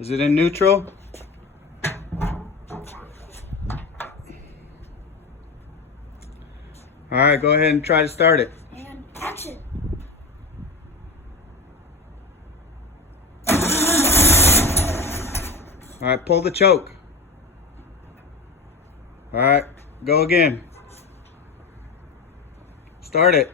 Is it in neutral? All right, go ahead and try to start it. And action. All right, pull the choke. All right, go again. Start it.